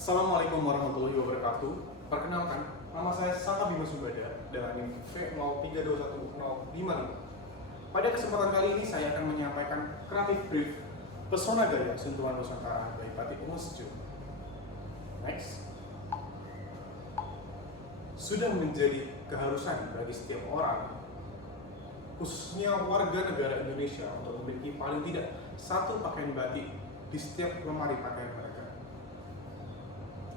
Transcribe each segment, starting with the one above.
Assalamualaikum warahmatullahi wabarakatuh. Perkenalkan, nama saya Saka Bima Sumbada dan NIM V03210055. Pada kesempatan kali ini saya akan menyampaikan kreatif brief Pesona Gaya Sentuhan Nusantara dari Batik Umusju. Next. Sudah menjadi keharusan bagi setiap orang, khususnya warga negara Indonesia, untuk memiliki paling tidak satu pakaian batik di setiap lemari pakaian mereka.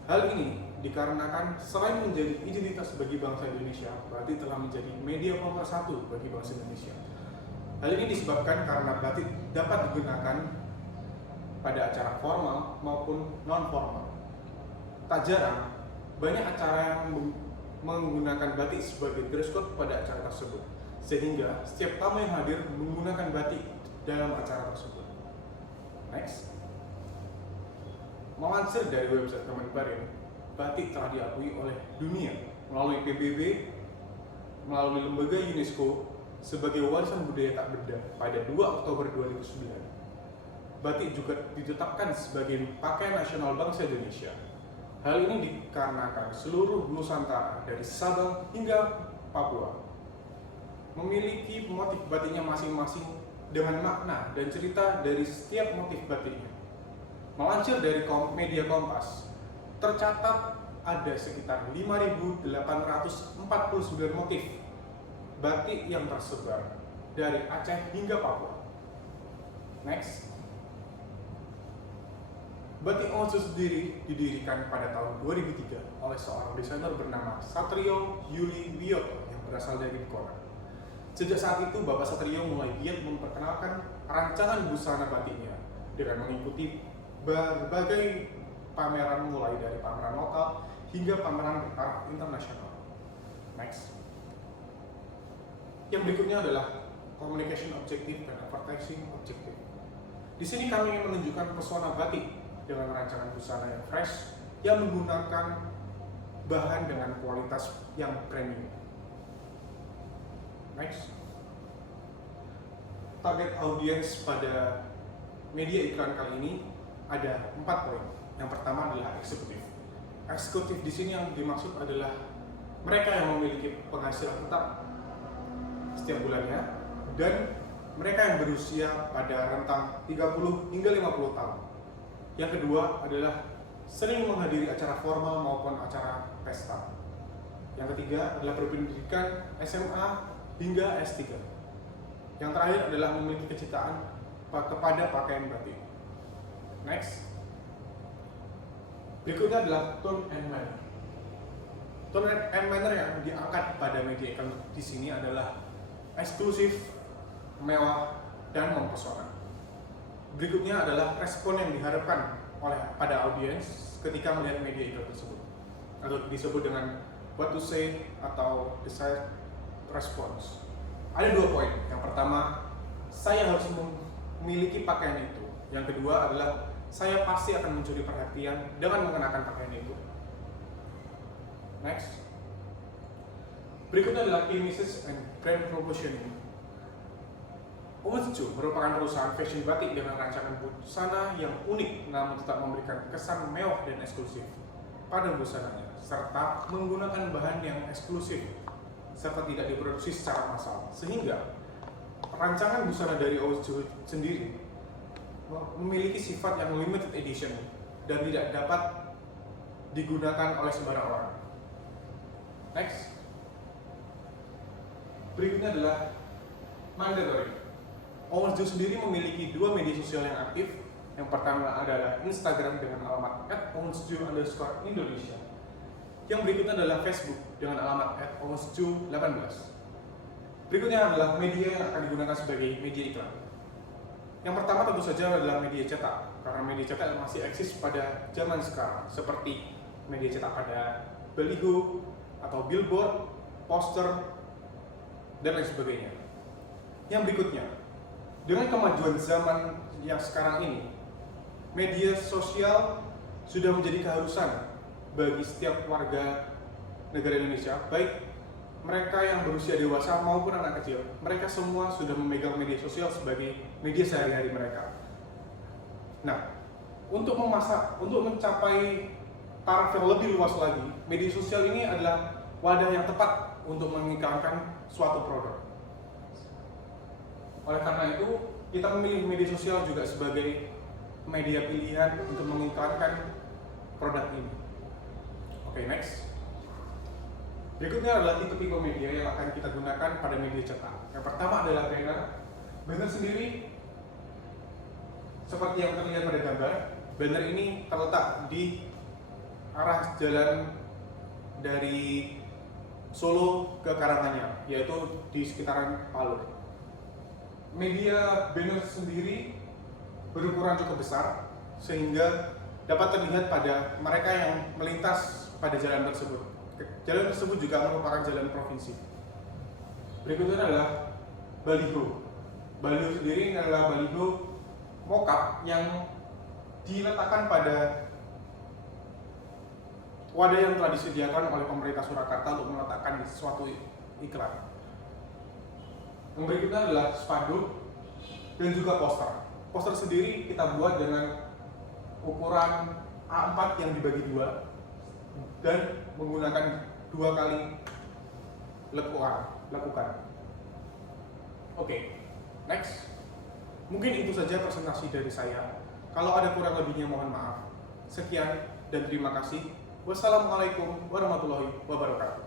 Hal ini dikarenakan selain menjadi identitas bagi bangsa Indonesia, batik telah menjadi media pemersatu bagi bangsa Indonesia. Hal ini disebabkan karena batik dapat digunakan pada acara formal maupun non-formal. Tak jarang, banyak acara yang menggunakan batik sebagai dress code pada acara tersebut, sehingga setiap tamu yang hadir menggunakan batik dalam acara tersebut. Next. Melansir dari website Kemenparin, batik telah diakui oleh dunia melalui PBB, melalui lembaga UNESCO sebagai warisan budaya tak benda pada 2 Oktober 2009. Batik juga ditetapkan sebagai pakaian nasional bangsa Indonesia. Hal ini dikarenakan seluruh Nusantara dari Sabang hingga Papua memiliki motif batiknya masing-masing dengan makna dan cerita dari setiap motif batiknya. Melansir dari media Kompas, tercatat ada sekitar 5.849 motif batik yang tersebar dari Aceh hingga Papua. Next. Batik Umusju sendiri didirikan pada tahun 2003 oleh seorang desainer bernama Satrio Yuli Wiyoto yang berasal dari Korea. Sejak saat itu, Bapak Satrio mulai giat memperkenalkan rancangan busana batiknya dengan mengikuti berbagai pameran, mulai dari pameran lokal hingga pameran bertaraf internasional. Next. Yang berikutnya adalah communication objective dan advertising objective. Di sini kami ingin menunjukkan pesona batik dengan rancangan busana yang fresh yang menggunakan bahan dengan kualitas yang premium. Next. Target audiens pada media iklan kali ini ada 4 poin. Yang pertama adalah eksekutif. Eksekutif di sini yang dimaksud adalah mereka yang memiliki penghasilan tetap setiap bulannya dan mereka yang berusia pada rentang 30 hingga 50 tahun. Yang kedua adalah sering menghadiri acara formal maupun acara pesta. Yang ketiga adalah berpendidikan SMA hingga S3. Yang terakhir adalah memiliki kecintaan kepada pakaian batik. Next. Berikutnya adalah tone and manner. Tone and manner yang diangkat pada media iklan di sini adalah eksklusif, mewah, dan mempesona. Berikutnya adalah respon yang diharapkan pada audiens ketika melihat media iklan tersebut, atau disebut dengan what to say atau desired response. Ada 2 poin. Yang pertama, saya harus memiliki pakaian itu. Yang kedua adalah saya pasti akan mencuri perhatian dengan mengenakan pakaian itu. Next. Berikutnya adalah key message and brand promotioning. Umusju merupakan perusahaan fashion batik dengan rancangan busana yang unik namun tetap memberikan kesan mewah dan eksklusif pada busananya, serta menggunakan bahan yang eksklusif serta tidak diproduksi secara massal, sehingga rancangan busana dari Umusju sendiri memiliki sifat yang limited edition dan tidak dapat digunakan oleh sembarang orang. Next. Berikutnya adalah mandatory. Umusju sendiri memiliki 2 media sosial yang aktif. Yang pertama adalah Instagram dengan alamat @umusju_Indonesia. Yang berikutnya adalah Facebook dengan alamat @umusju18. Berikutnya adalah media yang akan digunakan sebagai media iklan. Yang pertama tentu saja adalah media cetak, karena media cetak masih eksis pada zaman sekarang, seperti media cetak pada baliho atau billboard, poster, dan lain sebagainya. Yang berikutnya, dengan kemajuan zaman yang sekarang ini, media sosial sudah menjadi keharusan bagi setiap warga negara Indonesia, baik mereka yang berusia dewasa maupun anak kecil. Mereka semua sudah memegang media sosial sebagai media sehari-hari mereka. Nah, untuk mencapai taraf yang lebih luas lagi, media sosial ini adalah wadah yang tepat untuk mengiklankan suatu produk. Oleh karena itu, kita memilih media sosial juga sebagai media pilihan untuk mengiklankan produk ini. Oke, next. Berikutnya adalah tipe-tipe media yang akan kita gunakan pada media cetak. Yang pertama adalah banner. Banner sendiri seperti yang terlihat pada gambar. Banner ini terletak di arah jalan dari Solo ke Karanganyar, yaitu di sekitaran Palu. Media banner sendiri berukuran cukup besar sehingga dapat terlihat pada mereka yang melintas pada jalan tersebut. Jalan tersebut juga merupakan jalan provinsi. Berikutnya adalah baliho. Baliho sendiri adalah baliho mockup yang diletakkan pada wadah yang telah disediakan oleh pemerintah Surakarta untuk meletakkan suatu iklan. Yang berikutnya adalah spanduk dan juga poster. Poster sendiri kita buat dengan ukuran A4 yang dibagi dua dan menggunakan 2 kali lekukan. Oke, next. Mungkin itu saja presentasi dari saya. Kalau ada kurang lebihnya mohon maaf. Sekian dan terima kasih. Wassalamualaikum warahmatullahi wabarakatuh.